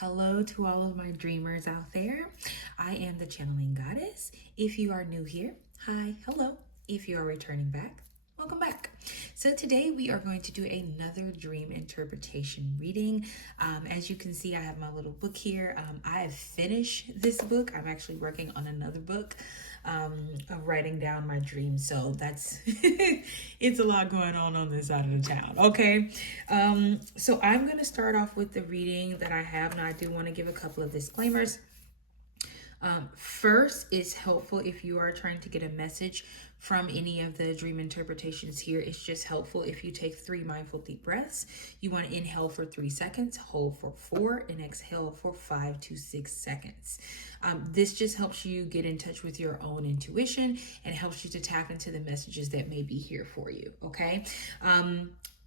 Hello to all of my dreamers out there. I am the Channeling Goddess. If you are new here, hi, hello. If you are returning back, welcome back. So today we are going to do another dream interpretation reading. As you can see, I have my little book here. I have finished this book. I'm actually working on another book of writing down my dreams. So that's, it's a lot going on this side of the town. Okay. So I'm going to start off with the reading that I have. Now I do want to give a couple of disclaimers. First, it's helpful if you are trying to get a message from any of the dream interpretations here. It's just helpful if you take 3 mindful deep breaths. You want to inhale for 3 seconds, hold for 4, and exhale for 5 to 6 seconds. This just helps you get in touch with your own intuition and helps you to tap into the messages that may be here for you. Okay.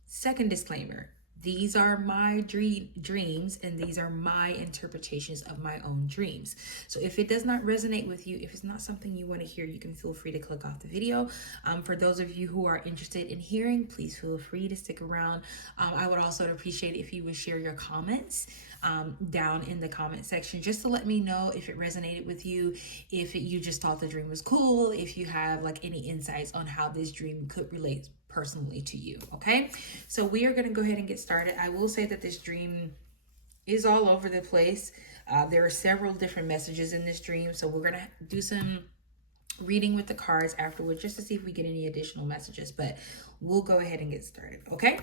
Second disclaimer. These are my dreams, and these are my interpretations of my own dreams. So if it does not resonate with you, if it's not something you want to hear, you can feel free to click off the video. For those of you who are interested in hearing, please feel free to stick around. I would also appreciate if you would share your comments down in the comment section, just to let me know if it resonated with you, if you just thought the dream was cool, if you have like any insights on how this dream could relate personally to you. Okay, so we are going to go ahead and get started. I will say that this dream is all over the place. There are several different messages in this dream, so we're going to do some reading with the cards afterwards just to see if we get any additional messages, but we'll go ahead and get started. Okay,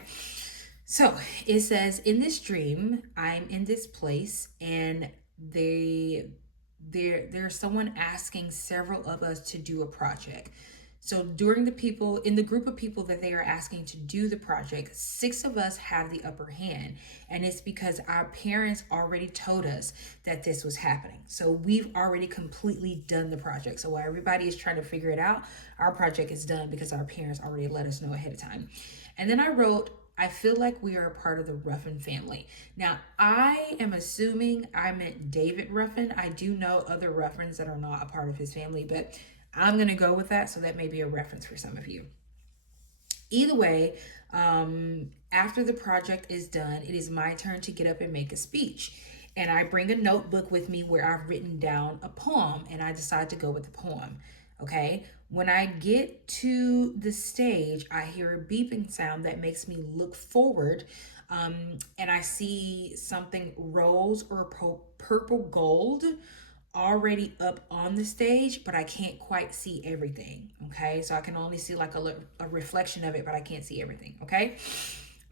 so it says, in this dream, I'm in this place, and there's someone asking several of us to do a project. So in the group of people that they are asking to do the project, 6 of us have the upper hand. And it's because our parents already told us that this was happening. So we've already completely done the project. So while everybody is trying to figure it out, our project is done because our parents already let us know ahead of time. And then I wrote, I feel like we are a part of the Ruffin family. Now, I am assuming I meant David Ruffin. I do know other Ruffins that are not a part of his family, but I'm going to go with that. So that may be a reference for some of you. Either way, after the project is done, it is my turn to get up and make a speech. And I bring a notebook with me where I've written down a poem, and I decide to go with the poem. Okay. When I get to the stage, I hear a beeping sound that makes me look forward. And I see something rose or purple gold already up on the stage, but I can't quite see everything. Okay, so I can only see like a reflection of it, but I can't see everything. Okay,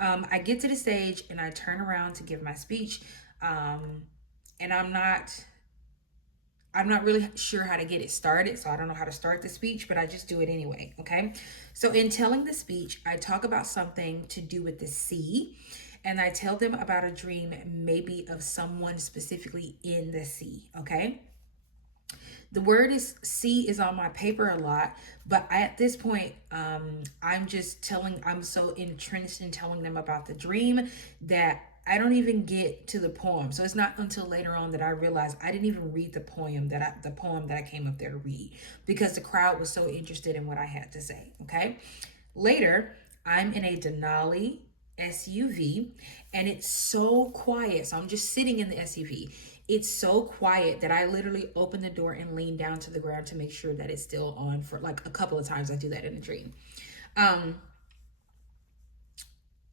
I get to the stage and I turn around to give my speech, and I'm not really sure how to get it started, so I don't know how to start the speech, but I just do it anyway. Okay, so in telling the speech, I talk about something to do with the sea, and I tell them about a dream, maybe of someone specifically in the sea. Okay, the word is sea is on my paper a lot, but at this point, I'm so entrenched in telling them about the dream that I don't even get to the poem. So it's not until later on that I realize I didn't even read the poem that I came up there to read, because the crowd was so interested in what I had to say. Okay. Later, I'm in a Denali SUV, and it's so quiet. So I'm just sitting in the SUV. It's so quiet that I literally open the door and lean down to the ground to make sure that it's still on, for like a couple of times. I do that in a dream.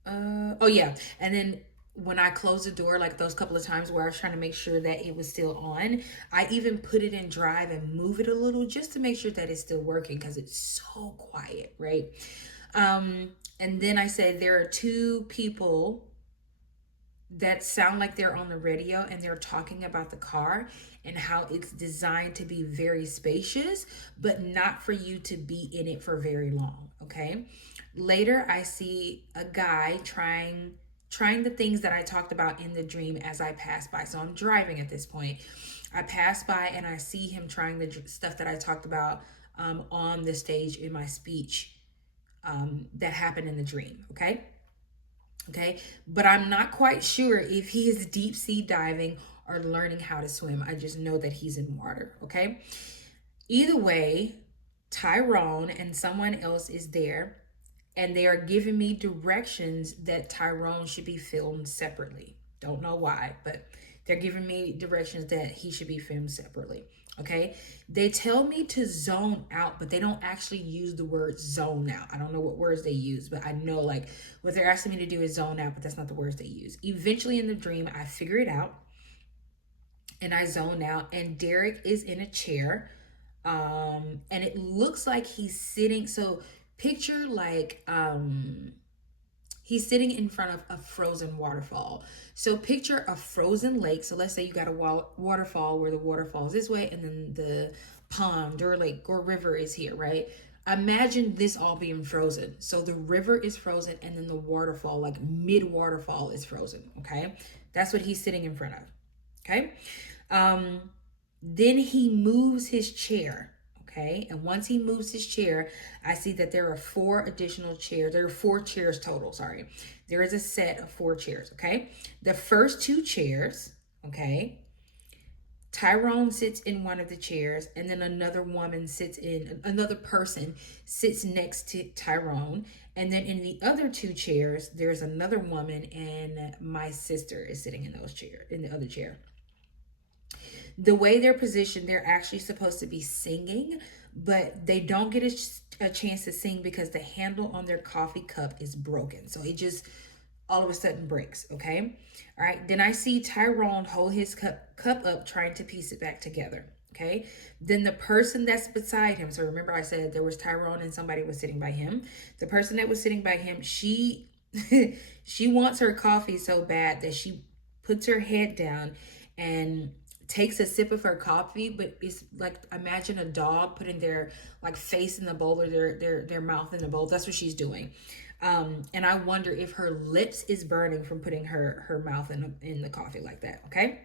Oh yeah. And then when I close the door, like those couple of times where I was trying to make sure that it was still on, I even put it in drive and move it a little just to make sure that it's still working, because it's so quiet, right? And then I said, there are 2 people that sound like they're on the radio, and they're talking about the car and how it's designed to be very spacious, but not for you to be in it for very long. Okay. Later, I see a guy trying the things that I talked about in the dream as I pass by. So I'm driving at this point. I pass by and I see him trying the stuff that I talked about on the stage in my speech that happened in the dream. Okay, but I'm not quite sure if he is deep sea diving or learning how to swim. I just know that he's in water. Okay, either way, Tyrone and someone else is there, and they are giving me directions that Tyrone should be filmed separately. Don't know why, but They're giving me directions that he should be filmed separately. Okay. They tell me to zone out, but they don't actually use the word zone out. I don't know what words they use, but I know like what they're asking me to do is zone out, but that's not the words they use. Eventually in the dream, I figure it out and I zone out, and Derek is in a chair. And it looks like he's sitting. So picture like he's sitting in front of a frozen waterfall. So picture a frozen lake. So let's say you got a waterfall where the water falls this way, and then the pond or lake or river is here, right? Imagine this all being frozen. So the river is frozen, and then the waterfall, like mid waterfall, is frozen. Okay, that's what he's sitting in front of. Okay. Then he moves his chair. Okay. And once he moves his chair, I see that there are 4 additional chairs. There are 4 chairs total. Sorry. There is a set of 4 chairs. Okay. The first 2 chairs. Okay. Tyrone sits in one of the chairs, and then another person sits next to Tyrone. And then in the other 2 chairs, there's another woman, and my sister is sitting in the other chair. The way they're positioned, they're actually supposed to be singing, but they don't get a chance to sing because the handle on their coffee cup is broken. So it just all of a sudden breaks. Okay. All right. Then I see Tyrone hold his cup up, trying to piece it back together. Okay. Then the person that's beside him. So remember I said there was Tyrone and somebody was sitting by him. The person that was sitting by him, she wants her coffee so bad that she puts her head down and takes a sip of her coffee, but it's like, imagine a dog putting their like face in the bowl or their mouth in the bowl. That's what she's doing. And I wonder if her lips is burning from putting her mouth in the coffee like that. Okay.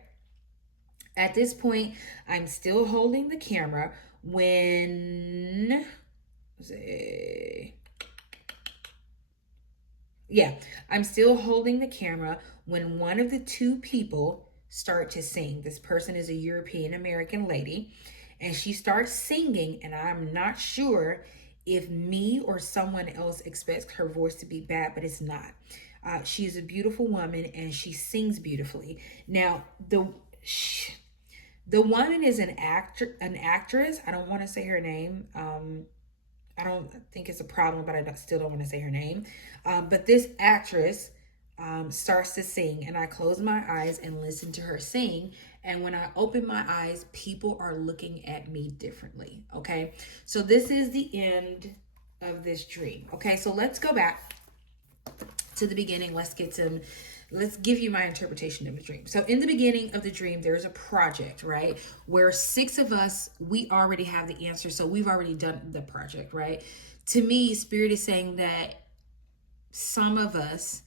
At this point, I'm still holding the camera when, I'm still holding the camera when one of the 2 people start to sing. This person is a European American lady, and she starts singing, and I'm not sure if me or someone else expects her voice to be bad, but it's not. She's a beautiful woman, and she sings beautifully. Now, the woman is an actress. I don't want to say her name. I don't think it's a problem, but I still don't want to say her name. But this actress starts to sing, and I close my eyes and listen to her sing. And when I open my eyes, people are looking at me differently. Okay. So this is the end of this dream. Okay. So let's go back to the beginning. Let's give you my interpretation of the dream. So in the beginning of the dream, there's a project, right? Where 6 of us, we already have the answer. So we've already done the project, right? To me, Spirit is saying that some of us,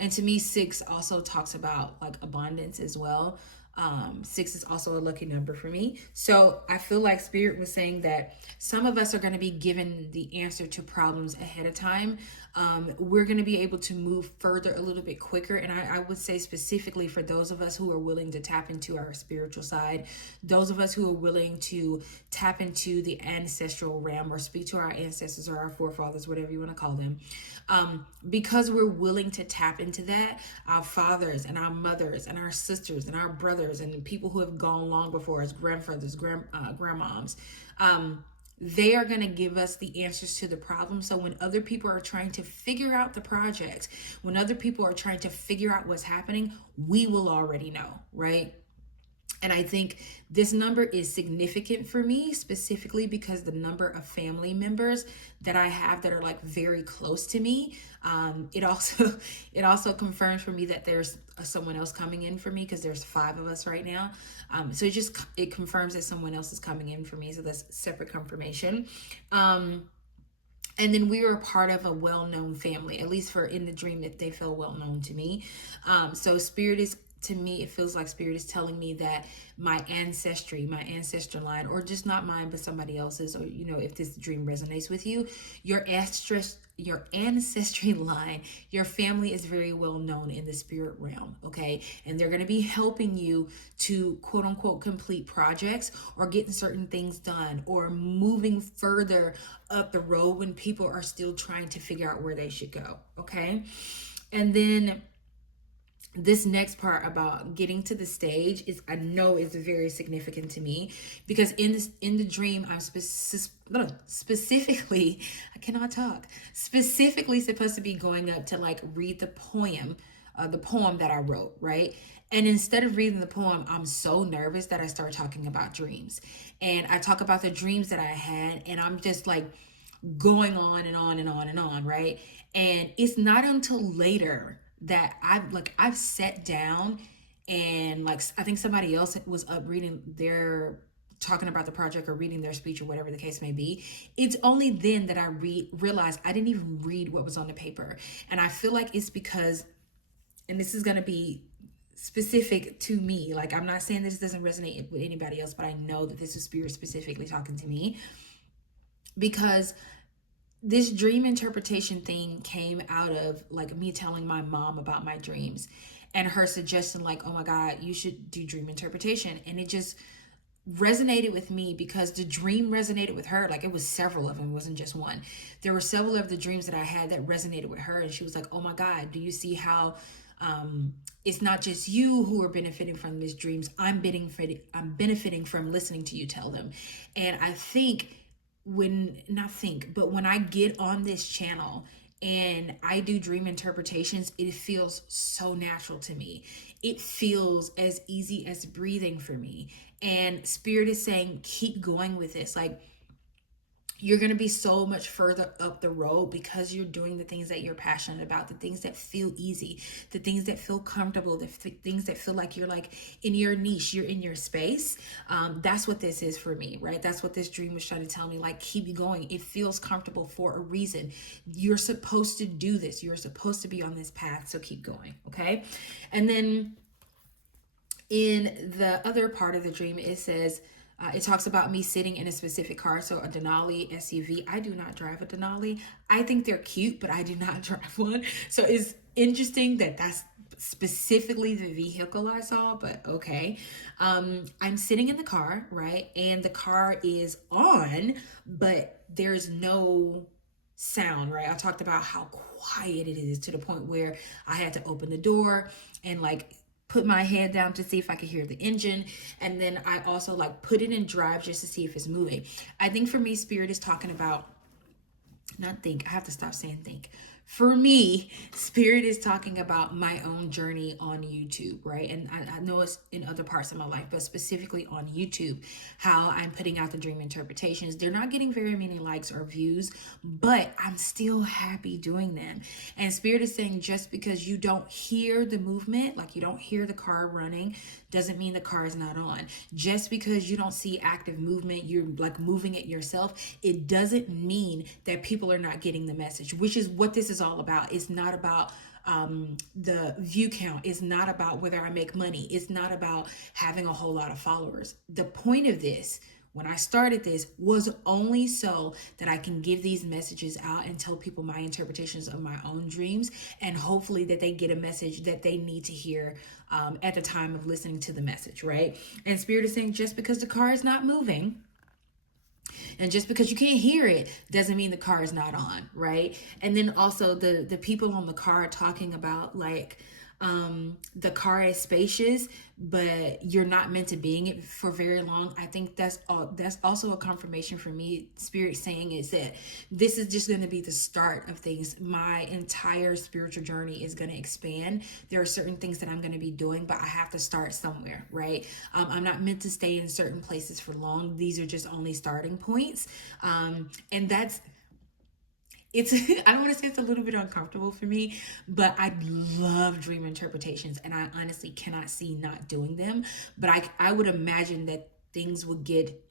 and to me 6 also talks about like abundance as well. 6 is also a lucky number for me. So I feel like Spirit was saying that some of us are going to be given the answer to problems ahead of time. We're going to be able to move further a little bit quicker. And I would say specifically for those of us who are willing to tap into our spiritual side, those of us who are willing to tap into the ancestral realm or speak to our ancestors or our forefathers, whatever you want to call them. Because we're willing to tap into that, our fathers and our mothers and our sisters and our brothers and people who have gone long before us, grandfathers, grandmoms, they are going to give us the answers to the problem. So when other people are trying to figure out the project, when other people are trying to figure out what's happening, we will already know, right? And I think this number is significant for me specifically because the number of family members that I have that are like very close to me. It also confirms for me that there's someone else coming in for me because there's 5 of us right now. So it confirms that someone else is coming in for me. So that's separate confirmation. And then we were a part of a well-known family, at least for in the dream that they felt well-known to me. So Spirit is, to me, it feels like Spirit is telling me that my ancestry line, or just not mine, but somebody else's, or, you know, if this dream resonates with you, your ancestry line, your family is very well known in the spirit realm. Okay. And they're going to be helping you to quote unquote complete projects or getting certain things done or moving further up the road when people are still trying to figure out where they should go. Okay. And then this next part about getting to the stage is, I know, is very significant to me, because in the dream I'm specifically, I cannot talk, specifically supposed to be going up to like read the poem that I wrote, right? And instead of reading the poem, I'm so nervous that I start talking about dreams. And I talk about the dreams that I had, and I'm just like going on and on and on and on, right? And it's not until later that I've sat down, and like I think somebody else was up reading their, talking about the project or reading their speech or whatever the case may be. It's only then that I realized I didn't even read what was on the paper. And I feel like it's because, and this is going to be specific to me, like I'm not saying this doesn't resonate with anybody else, but I know that this is spirit specifically talking to me, because this dream interpretation thing came out of like me telling my mom about my dreams, and her suggestion like, oh my God, you should do dream interpretation. And it just resonated with me because the dream resonated with her. Like, it was several of them, it wasn't just one. There were several of the dreams that I had that resonated with her, and she was like, oh my God, do you see how it's not just you who are benefiting from these dreams, I'm benefiting from listening to you tell them. And I think, when I get on this channel and I do dream interpretations, it feels so natural to me. It feels as easy as breathing for me. And Spirit is saying, keep going with this. Like, you're going to be so much further up the road because you're doing the things that you're passionate about, the things that feel easy, the things that feel comfortable, the things that feel like you're like in your niche, you're in your space. That's what this is for me, right? That's what this dream was trying to tell me. Like, keep going. It feels comfortable for a reason. You're supposed to do this. You're supposed to be on this path. So keep going. Okay. And then in the other part of the dream, it says, it talks about me sitting in a specific car, so a Denali SUV. I do not drive a Denali. I think they're cute, but I do not drive one. So it's interesting that that's specifically the vehicle I saw, but okay. I'm sitting in the car, right? And the car is on, but there's no sound, right? I talked about how quiet it is, to the point where I had to open the door and like put my head down to see if I could hear the engine. And then I also like put it in drive just to see if it's moving. I think for me, Spirit is talking about, not think, I have to stop saying think. For me, Spirit is talking about my own journey on YouTube, right? And I know it's in other parts of my life, but specifically on YouTube, how I'm putting out the dream interpretations. They're not getting very many likes or views, but I'm still happy doing them. And Spirit is saying, just because you don't hear the movement, like you don't hear the car running, doesn't mean the car is not on. Just because you don't see active movement, you're like moving it yourself, it doesn't mean that people are not getting the message, which is what this is all about. It's not about the view count. It's not about whether I make money. It's not about having a whole lot of followers. The point of this, when I started this, was only so that I can give these messages out and tell people my interpretations of my own dreams, and hopefully that they get a message that they need to hear at the time of listening to the message, right? And Spirit is saying, just because the car is not moving, and just because you can't hear it, doesn't mean the car is not on, right? And then also the people on the car talking about like, the car is spacious, but you're not meant to be in it for very long. I think that's also a confirmation for me. Spirit saying is that this is just going to be the start of things. My entire spiritual journey is going to expand. There are certain things that I'm going to be doing, but I have to start somewhere, right? I'm not meant to stay in certain places for long. These are just only starting points. And that's, it's I don't want to say it's a little bit uncomfortable for me, but I love dream interpretations, and I honestly cannot see not doing them. But I would imagine that things would get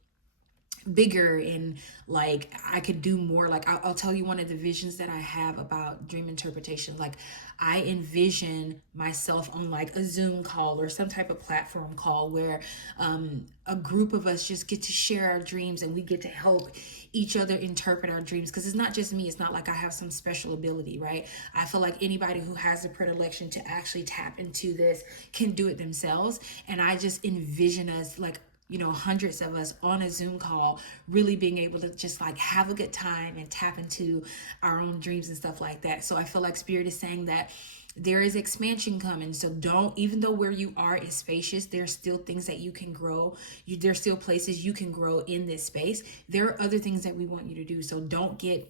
bigger, and like I could do more. Like I'll tell you one of the visions that I have about dream interpretation. Like I envision myself on like a Zoom call or some type of platform call where a group of us just get to share our dreams, and we get to help each other interpret our dreams, because it's not just me. It's not like I have some special ability, right? I feel like anybody who has the predilection to actually tap into this can do it themselves. And I just envision us like, you know, hundreds of us on a Zoom call, really being able to just like have a good time and tap into our own dreams and stuff like that. So I feel like Spirit is saying that There is expansion coming. So don't, even though where you are is spacious, there's still things that you can grow. There's still places you can grow in this space. There are other things that we want you to do. So don't get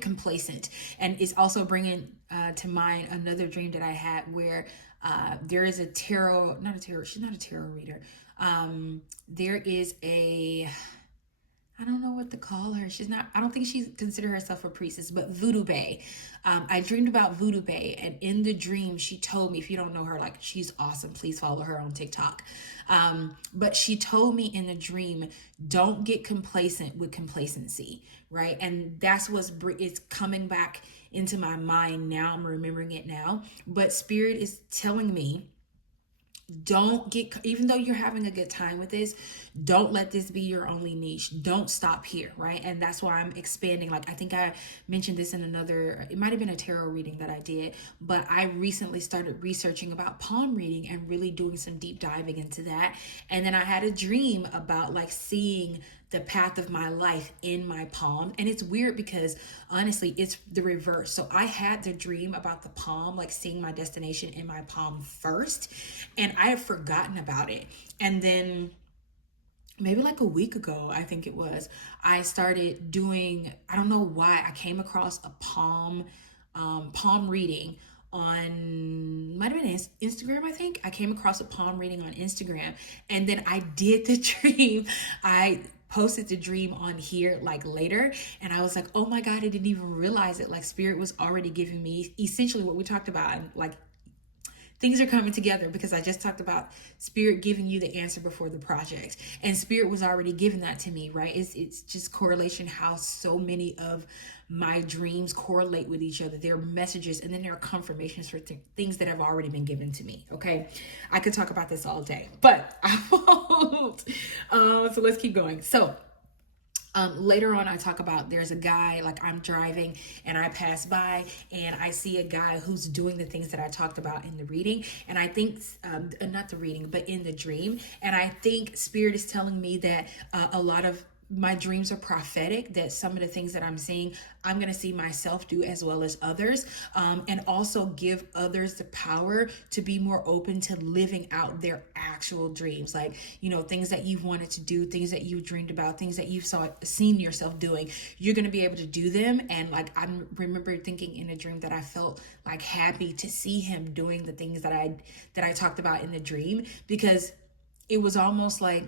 complacent. And it's also bringing to mind another dream that I had where there is a tarot, not a tarot, she's not a tarot reader. There is a, I don't know what to call her. She's not, I don't think she consider herself a priestess, but Voodoo Bay. I dreamed about Voodoo Bay, and in the dream, she told me, if you don't know her, like, she's awesome. Please follow her on TikTok. But she told me in the dream, don't get complacent with complacency, right? And that's it's coming back into my mind now. I'm remembering it now. But Spirit is telling me, don't get, even though you're having a good time with this, don't let this be your only niche. Don't stop here, right? And that's why I'm expanding. Like, I think I mentioned this in another, it might have been a tarot reading that I did, but I recently started researching about palm reading and really doing some deep diving into that. And then I had a dream about like seeing the path of my life in my palm. And it's weird because honestly, it's the reverse. So I had the dream about the palm, like seeing my destination in my palm first, and I had forgotten about it. And then maybe like a week ago, I think it was, I started doing, I don't know why, I came across a palm reading on, might have been Instagram, I think. I came across a palm reading on Instagram, and then I did the dream. I posted the dream on here like later, and I was like, oh my God, I didn't even realize it. Like, Spirit was already giving me essentially what we talked about, and like things are coming together because I just talked about Spirit giving you the answer before the project, and Spirit was already giving that to me, right? It's just correlation, how so many of my dreams correlate with each other. There are messages, and then there are confirmations for things that have already been given to me. Okay, I could talk about this all day, but I won't. So let's keep going. So later on, I talk about, there's a guy, like I'm driving and I pass by and I see a guy who's doing the things that I talked about in the reading. And I think, not the reading, but in the dream. And I think Spirit is telling me that a lot of my dreams are prophetic, that some of the things that I'm seeing, I'm going to see myself do as well as others, and also give others the power to be more open to living out their actual dreams. Like, you know, things that you've wanted to do, things that you've dreamed about, things that you've seen yourself doing, you're going to be able to do them. And like, I remember thinking in a dream that I felt like happy to see him doing the things that I talked about in the dream, because it was almost like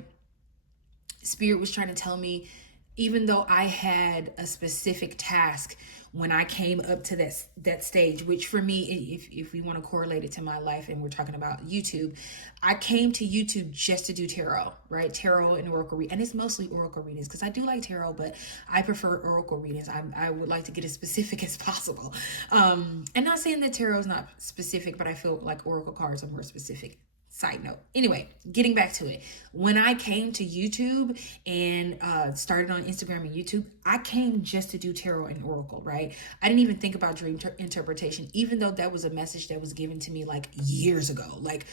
Spirit was trying to tell me, even though I had a specific task when I came up to that stage, which for me, if we want to correlate it to my life and we're talking about YouTube, I came to YouTube just to do tarot, right? Tarot and oracle reading. And it's mostly oracle readings because I do like tarot, but I prefer oracle readings. I would like to get as specific as possible. And not saying that tarot is not specific, but I feel like oracle cards are more specific. Side note. Anyway, getting back to it. When I came to YouTube and started on Instagram and YouTube, I came just to do tarot and oracle, right? I didn't even think about dream interpretation, even though that was a message that was given to me like years ago. Like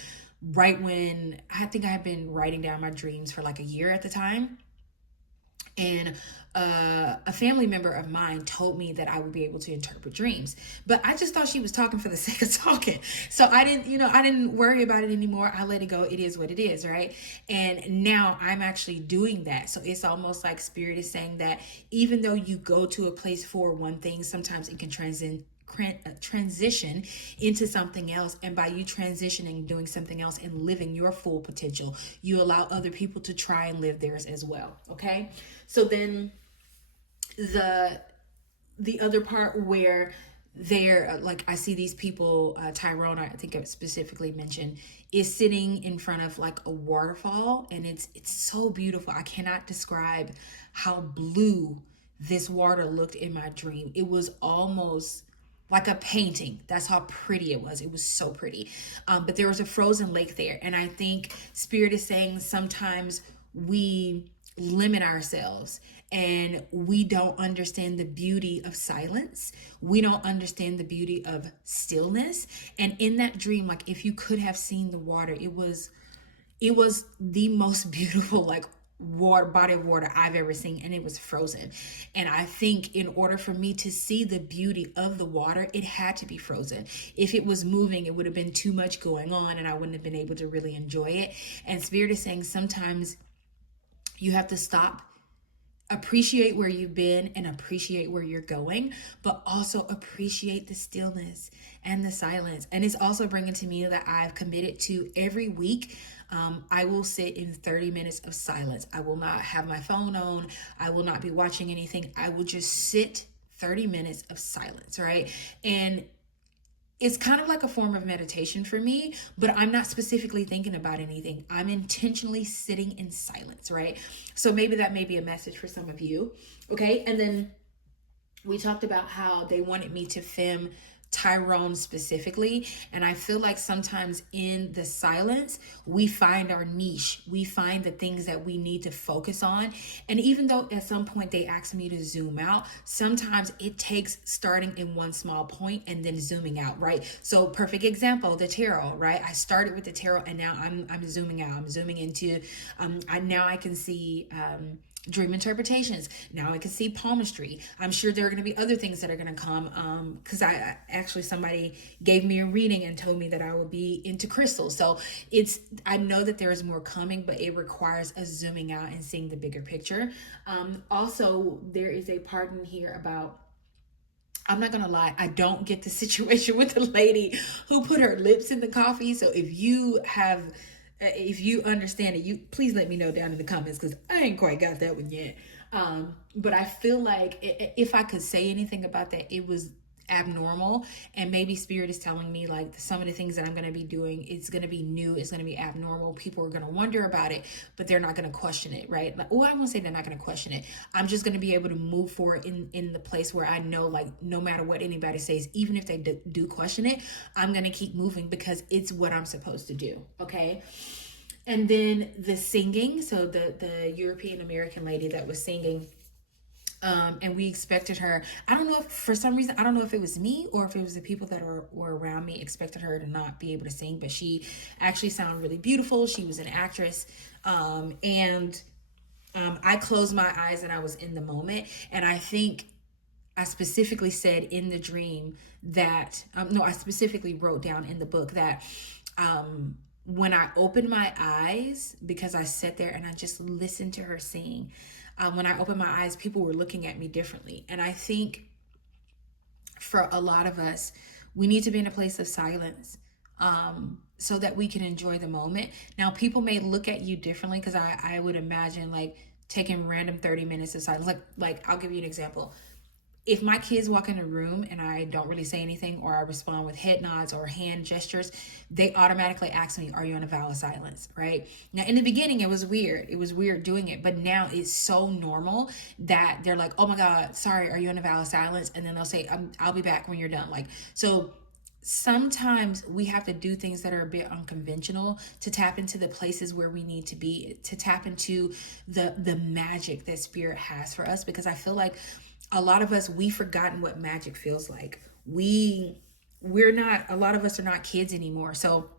right when, I think I had been writing down my dreams for like a year at the time. And a family member of mine told me that I would be able to interpret dreams, but I just thought she was talking for the sake of talking. So I didn't worry about it anymore. I let it go. It is what it is, right? And now I'm actually doing that. So it's almost like Spirit is saying that even though you go to a place for one thing, sometimes it can transition into something else. And by you transitioning, doing something else and living your full potential, you allow other people to try and live theirs as well. Okay. So then the other part where they're like, I see these people, Tyrone, I think I specifically mentioned, is sitting in front of like a waterfall, and it's so beautiful. I cannot describe how blue this water looked in my dream. It was almost like a painting. That's how pretty it was. It was so pretty. But there was a frozen lake there. And I think Spirit is saying sometimes we limit ourselves and we don't understand the beauty of silence. We don't understand the beauty of stillness. And in that dream, like if you could have seen the water, it was the most beautiful, like body of water I've ever seen, and it was frozen. And I think in order for me to see the beauty of the water, it had to be frozen. If it was moving, it would have been too much going on and I wouldn't have been able to really enjoy it. And Spirit is saying sometimes you have to stop, appreciate where you've been and appreciate where you're going, but also appreciate the stillness and the silence. And it's also bringing to me that I've committed to every week. I will sit in 30 minutes of silence. I will not have my phone on. I will not be watching anything. I will just sit 30 minutes of silence, right? And it's kind of like a form of meditation for me, but I'm not specifically thinking about anything. I'm intentionally sitting in silence, right? So maybe that may be a message for some of you, okay? And then we talked about how they wanted me to film Tyrone specifically, and I feel like sometimes in the silence we find our niche, we find the things that we need to focus on. And even though at some point they asked me to zoom out, sometimes it takes starting in one small point and then zooming out, right? So perfect example, the tarot, right? I started with the tarot and now I'm zooming out. I'm zooming into I can see dream interpretations. Now I can see palmistry. I'm sure there are going to be other things that are going to come because I actually, somebody gave me a reading and told me that I would be into crystals. So I know that there is more coming, but it requires a zooming out and seeing the bigger picture. Also, there is a part in here about, I'm not gonna lie, I don't get the situation with the lady who put her lips in the coffee. So if you understand it, you please let me know down in the comments, because I ain't quite got that one yet. But I feel like if I could say anything about that, it was abnormal. And maybe Spirit is telling me like some of the things that I'm going to be doing, it's going to be new, it's going to be abnormal. People are going to wonder about it, but they're not going to question it, right? Like, I won't say they're not going to question it. I'm just going to be able to move forward in the place where I know, like, no matter what anybody says, even if they do question it, I'm going to keep moving because it's what I'm supposed to do. Okay. And then the singing. So the European American lady that was singing, and we expected her, I don't know if for some reason, I don't know if it was me or if it was the people that were around me, expected her to not be able to sing, but she actually sounded really beautiful. She was an actress. And I closed my eyes and I was in the moment. And I think I specifically said in the dream that, I specifically wrote down in the book that, when I opened my eyes, because I sat there and I just listened to her sing, when I opened my eyes, people were looking at me differently. And I think for a lot of us, we need to be in a place of silence, so that we can enjoy the moment. Now, people may look at you differently, because I would imagine like taking random 30 minutes of silence. Like I'll give you an example. If my kids walk in a room and I don't really say anything, or I respond with head nods or hand gestures, they automatically ask me, are you on a vow of silence, right? Now, in the beginning, it was weird. It was weird doing it, but now it's so normal that they're like, oh my God, sorry, are you on a vow of silence? And then they'll say, I'll be back when you're done. Like, so sometimes we have to do things that are a bit unconventional to tap into the places where we need to be, to tap into the magic that Spirit has for us. Because I feel like a lot of us, we've forgotten what magic feels like. We're not, a lot of us are not kids anymore. So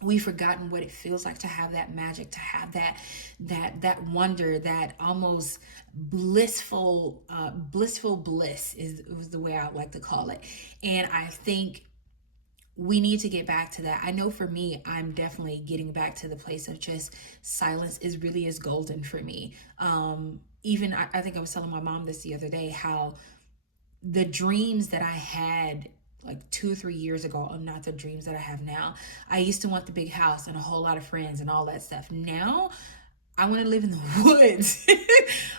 we've forgotten what it feels like to have that magic, to have that wonder, that almost blissful bliss was the way I would like to call it. And I think we need to get back to that. I know for me, I'm definitely getting back to the place of just silence is golden for me. Even I think I was telling my mom this the other day, how the dreams that I had like 2 or 3 years ago are not the dreams that I have now. I used to want the big house and a whole lot of friends and all that stuff. Now I want to live in the woods.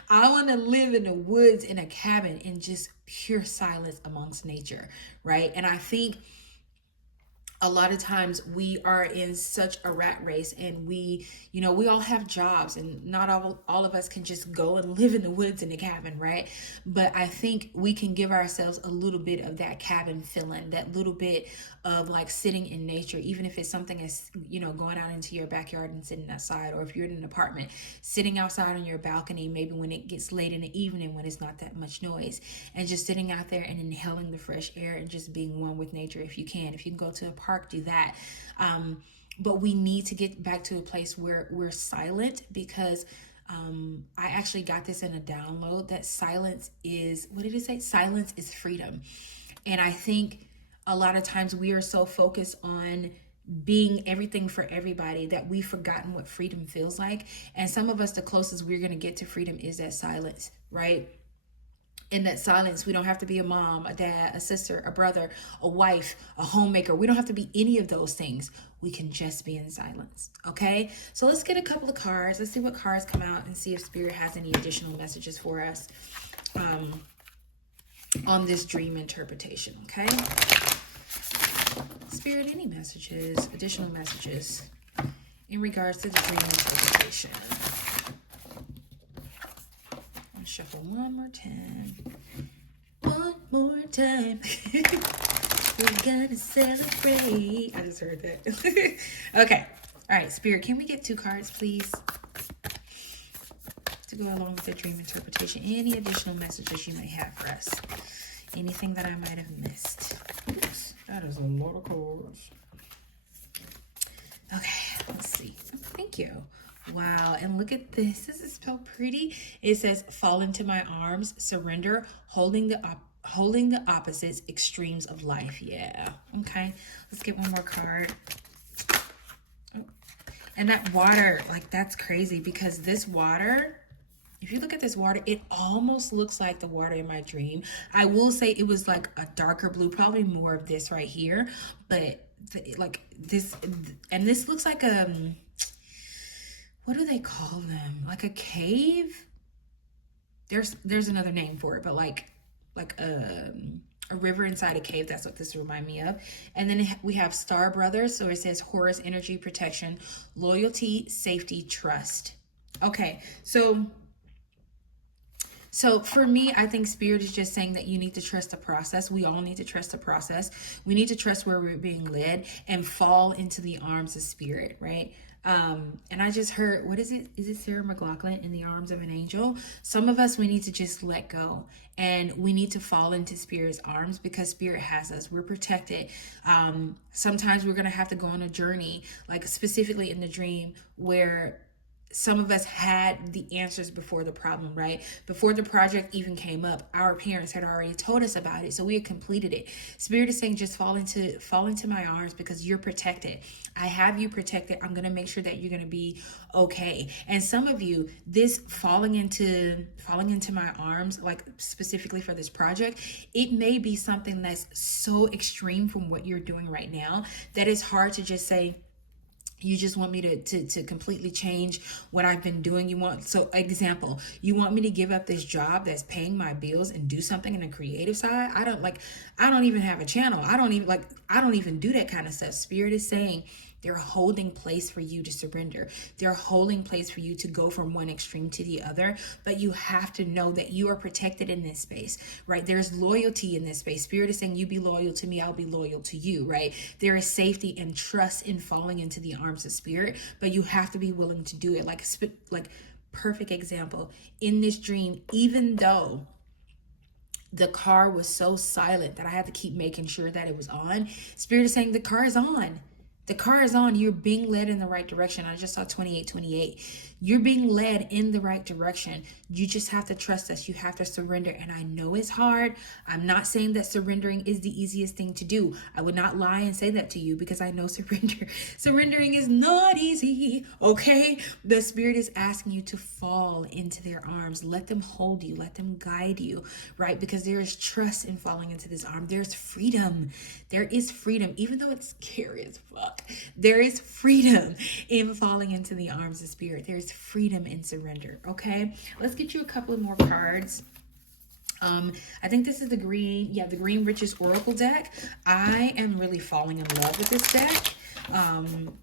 I want to live in the woods in a cabin in just pure silence amongst nature, right? And I think a lot of times we are in such a rat race, and we all have jobs, and not all of us can just go and live in the woods in a cabin, right? But I think we can give ourselves a little bit of that cabin feeling, that little bit of like sitting in nature, even if it's something as, going out into your backyard and sitting outside, or if you're in an apartment, sitting outside on your balcony, maybe when it gets late in the evening when it's not that much noise, and just sitting out there and inhaling the fresh air and just being one with nature. If you can go to a park, do that. But we need to get back to a place where we're silent, because I actually got this in a download that silence is, what did it say? Silence is freedom. And I think a lot of times we are so focused on being everything for everybody that we've forgotten what freedom feels like. And some of us, the closest we're going to get to freedom is that silence, right? In that silence, we don't have to be a mom, a dad, a sister, a brother, a wife, a homemaker. We don't have to be any of those things. We can just be in silence. Okay, so let's get a couple of cards. Let's see what cards come out and see if Spirit has any additional messages for us on this dream interpretation. Okay, Spirit, any messages, additional messages in regards to the dream interpretation? Shuffle one more time. One more time. We're gonna celebrate. I just heard that. Okay. All right, Spirit, can we get 2 cards, please? To go along with the dream interpretation. Any additional messages you may have for us. Anything that I might have missed. Oops, that is a lot of cards. Okay, let's see. Thank you. Wow, and look at this. This is so pretty. It says, fall into my arms, surrender, holding the opposites, extremes of life. Yeah, okay. Let's get one more card. Oh. And that water, like, that's crazy because this water, if you look at this water, it almost looks like the water in my dream. I will say it was like a darker blue, probably more of this right here, but like this, and this looks like what do they call them? Like a cave? There's another name for it, but like a river inside a cave. That's what this reminds me of. And then we have Star Brothers. So it says Horus, energy, protection, loyalty, safety, trust. Okay, so for me, I think Spirit is just saying that you need to trust the process. We all need to trust the process. We need to trust where we're being led and fall into the arms of Spirit, right? And I just heard, what is it? Is it Sarah McLachlan, In the Arms of an Angel? Some of us, we need to just let go and we need to fall into Spirit's arms because Spirit has us. We're protected. Sometimes we're going to have to go on a journey, like specifically in the dream where some of us had the answers before the problem, right? Before the project even came up, our parents had already told us about it. So we had completed it. Spirit is saying, just fall into my arms because you're protected. I have you protected. I'm going to make sure that you're going to be okay. And some of you, this falling into my arms, like specifically for this project, it may be something that's so extreme from what you're doing right now that it's hard to just say, you just want me to completely change what I've been doing. So example, you want me to give up this job that's paying my bills and do something in the creative side? I don't even have a channel. I don't even do that kind of stuff. Spirit is saying they're holding place for you to surrender. They're holding place for you to go from one extreme to the other, but you have to know that you are protected in this space, right? There's loyalty in this space. Spirit is saying, you be loyal to me, I'll be loyal to you, right? There is safety and trust in falling into the arms of Spirit, but you have to be willing to do it. Like perfect example, in this dream, even though the car was so silent that I had to keep making sure that it was on, Spirit is saying the car is on. The car is on. You're being led in the right direction. I just saw 2828. You're being led in the right direction. You just have to trust us. You have to surrender. And I know it's hard. I'm not saying that surrendering is the easiest thing to do. I would not lie and say that to you because I know surrendering is not easy. Okay? The Spirit is asking you to fall into their arms. Let them hold you. Let them guide you, right? Because there is trust in falling into this arm. There's freedom. There is freedom. Even though it's scary as fuck, there is freedom in falling into the arms of Spirit. There's freedom in surrender. Okay, let's get you a couple of more cards. I think this is the Green Riches Oracle deck. I am really falling in love with this deck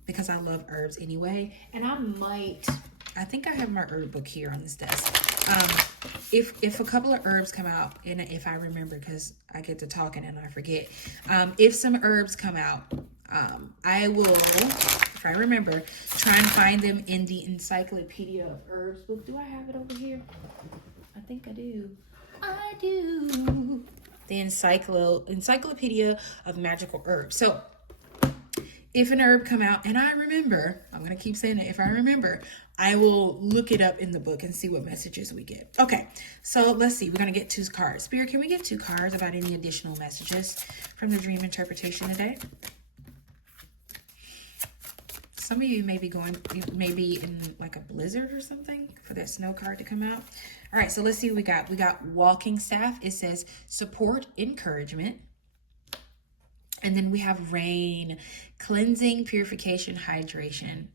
because I love herbs anyway, and I think I have my herb book here on this desk. If a couple of herbs come out, and if I remember, because I get to talking and I forget, if some herbs come out, I will, if I remember, try and find them in the Encyclopedia of Herbs book. Do I have it over here? I think I do. I do. The Encyclopedia of Magical Herbs. So if an herb come out, and I remember, I'm going to keep saying it, if I remember, I will look it up in the book and see what messages we get. Okay, so let's see. We're going to get 2 cards. Spirit, can we get 2 cards about any additional messages from the dream interpretation today? Some of you may be maybe in like a blizzard or something for that snow card to come out. All right, so let's see what we got. We got walking staff. It says support, encouragement. And then we have rain, cleansing, purification, hydration.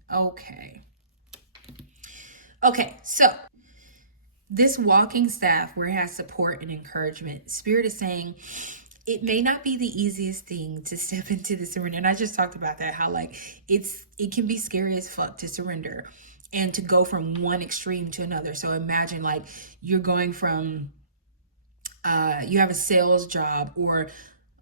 Okay, so this walking staff where it has support and encouragement, Spirit is saying it may not be the easiest thing to step into the surrender. And I just talked about that, how like it can be scary as fuck to surrender and to go from one extreme to another. So imagine like you're going from, you have a sales job, or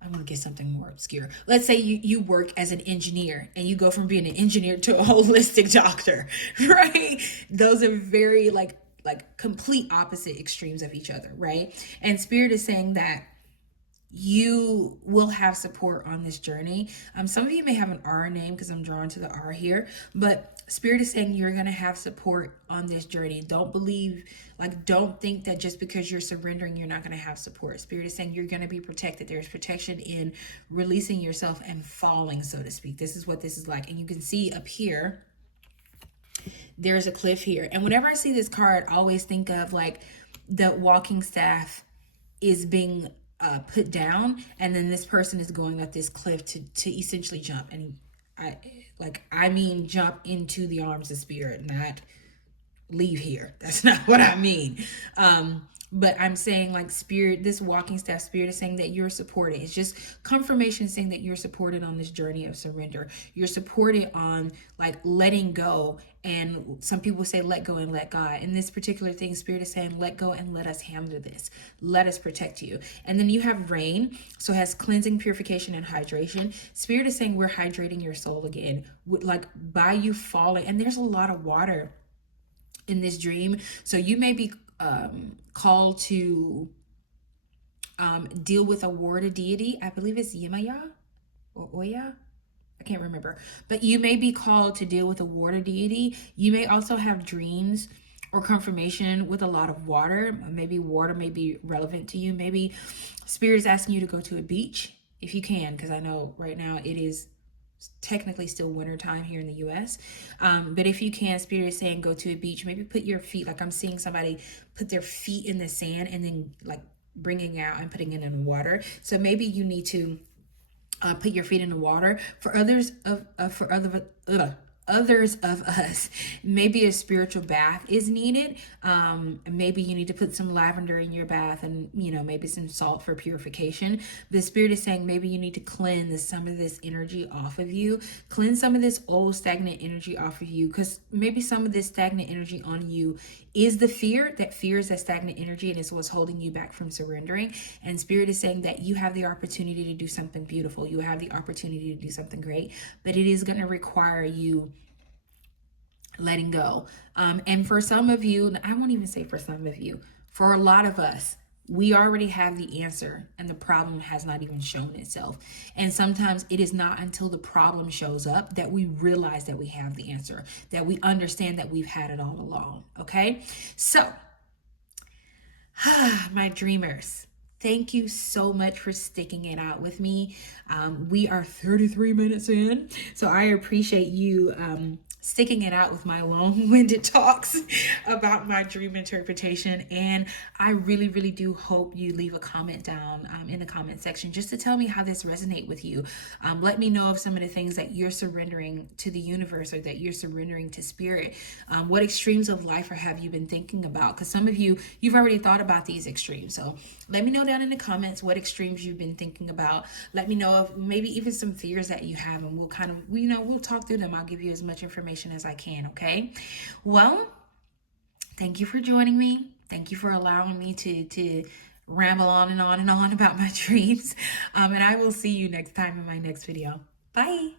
I'm going to get something more obscure. Let's say you work as an engineer and you go from being an engineer to a holistic doctor, right? Those are very like complete opposite extremes of each other, right? And Spirit is saying that you will have support on this journey. Some of you may have an R name because I'm drawn to the R here, but Spirit is saying you're going to have support on this journey. Don't think that just because you're surrendering, you're not going to have support. Spirit is saying you're going to be protected. There's protection in releasing yourself and falling, so to speak. This is what this is like. And you can see up here, there's a cliff here. And whenever I see this card, I always think of like the walking staff is being put down, and then this person is going up this cliff to essentially jump. And I mean jump into the arms of Spirit, not leave here. That's not what I mean. But I'm saying like Spirit, this walking staff, Spirit is saying that you're supported. It's just confirmation saying that you're supported on this journey of surrender. You're supported on like letting go. And some people say let go and let God. In this particular thing, Spirit is saying let go and let us handle this. Let us protect you. And then you have rain. So it has cleansing, purification, and hydration. Spirit is saying we're hydrating your soul again. Like by you falling. And there's a lot of water in this dream. So you may be called to deal with a water deity. I believe it's Yemaya or Oya. I can't remember. But you may be called to deal with a water deity. You may also have dreams or confirmation with a lot of water. Maybe water may be relevant to you. Maybe Spirit is asking you to go to a beach if you can, because I know right now it is technically still winter time here in the US. But if you can, Spirit is saying go to a beach, maybe put your feet, like I'm seeing somebody put their feet in the sand and then like bringing out and putting it in water. So maybe you need to put your feet in the water. For others of us, maybe a spiritual bath is needed. Maybe you need to put some lavender in your bath and, maybe some salt for purification. The Spirit is saying maybe you need to cleanse some of this energy off of you. Cleanse some of this old stagnant energy off of you, because maybe some of this stagnant energy on you is the fear. That fear is that stagnant energy, and it's what's holding you back from surrendering. And Spirit is saying that you have the opportunity to do something beautiful. You have the opportunity to do something great, but it is going to require you letting go. And for some of you, I won't even say for some of you, for a lot of us, we already have the answer and the problem has not even shown itself. And sometimes it is not until the problem shows up that we realize that we have the answer, that we understand that we've had it all along. Okay. So my dreamers, thank you so much for sticking it out with me. We are 33 minutes in, so I appreciate you sticking it out with my long-winded talks about my dream interpretation. And I really, really do hope you leave a comment down in the comment section just to tell me how this resonates with you. Let me know of some of the things that you're surrendering to the universe or that you're surrendering to Spirit. What extremes of life have you been thinking about? Because some of you've already thought about these extremes. So let me know down in the comments what extremes you've been thinking about. Let me know of maybe even some fears that you have, and we'll kind of, we'll talk through them. I'll give you as much information as I can. Okay. Well, thank you for joining me. Thank you for allowing me to ramble on and on and on about my dreams. And I will see you next time in my next video. Bye.